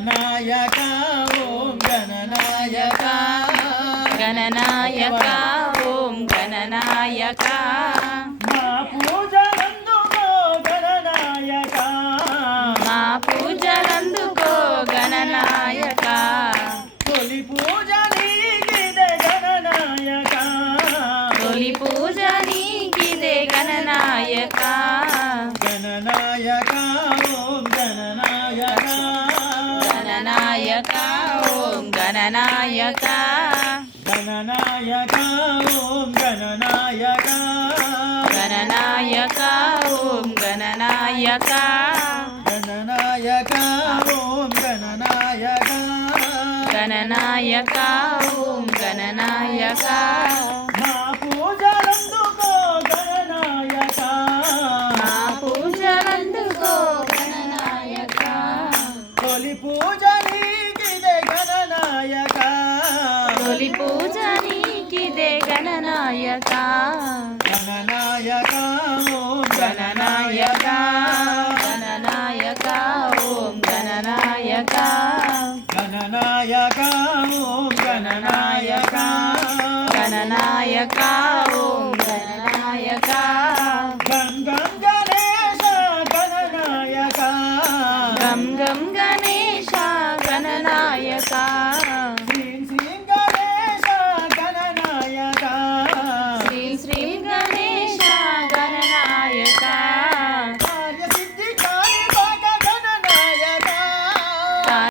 గణనాయక ఓం గణనాయక. గణనాయక ఓం గణనాయక. మా పూజలందుకో గణనాయక. మా పూజలందుకో గణనాయక. తొలి పూజ నీకిదే గణనాయక. తొలి పూజ నీకిదే గణనాయక. గణనాయక గణనాయక ఓం గణనాయక. గణనాయక ఓం గణనాయక. గణనాయక ఓం గణనాయక. గణనాయక ఓం గణనాయక. గణనాయక ఓం గణనాయక. తొలి పూజ నీకిదే గణనాయక తొలి పూజ నీకిదే గణనాయక గణనాయక ఓం గణనాయక గణనాయక ఓం గణనాయక గణనాయక ఓం గణనాయక గణనాయక ఓం గణనాయక గంగం గణేశ గణనాయక గం